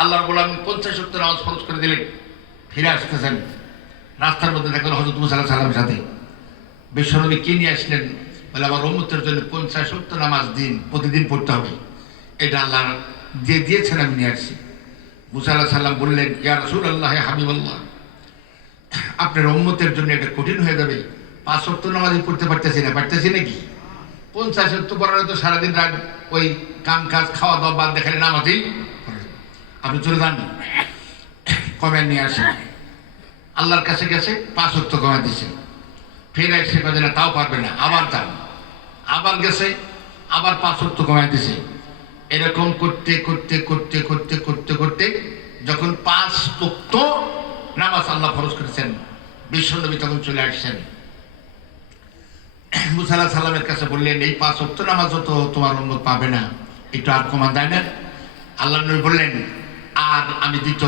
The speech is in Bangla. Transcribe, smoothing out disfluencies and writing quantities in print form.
আল্লাহর গোলাম 50 ওয়াক্ত নামাজ ফরজ করে দিলেন। ফিরে আসতেছেন, রাস্তার মধ্যে দেখা গেল হযরত মুসা আলাইহিস সালামের সাথে। বিশ্বনবী কি নিয়ে আসলেন? বলে আমার উম্মতের জন্য 50 ওয়াক্ত নামাজ প্রতিদিন পড়তে হবে, এটা আল্লাহ দিয়েছেন, আমি নিয়ে আসছি। মুসা আলাইহিস সালাম বললেন, ইয়া রাসূলুল্লাহ, ইয়া হাবিবাল্লাহ, আপনার উম্মতের জন্য এটা কঠিন হয়ে যাবে। 5 ওয়াক্ত নামাজই পড়তে পারতেছি নাকি? 50 ওয়াক্ত পড়ার তো সারাদিন রাত ওই কাম কাজ খাওয়া দাওয়া বাদ দেখালে নামাজেই আপনি চলে যান, কমে নিয়ে আসেন। আল্লাহর কাছে গেছে, 5 ওয়াক্ত কমায় দিয়েছে। ফের এসে কাজে না, তাও পারবে না, আবার যান, আবার গেছে, আবার 5 ওয়াক্ত কমায় দিয়েছে। এরকম করতে করতে করতে করতে করতে করতে যখন 5 ওয়াক্ত নামাজ আল্লাহ ফরজ করেছেন, বিশ্বনবী তখন চলে আসছেন। মুসা আলাইহিস সালামের কাছে বললেন, এই 5 ওয়াক্ত নামাজও তো তোমার উম্মত পাবে না, একটু আর কমা যায় না? আল্লাহ নবী বললেন, আর আমি দ্বিতীয়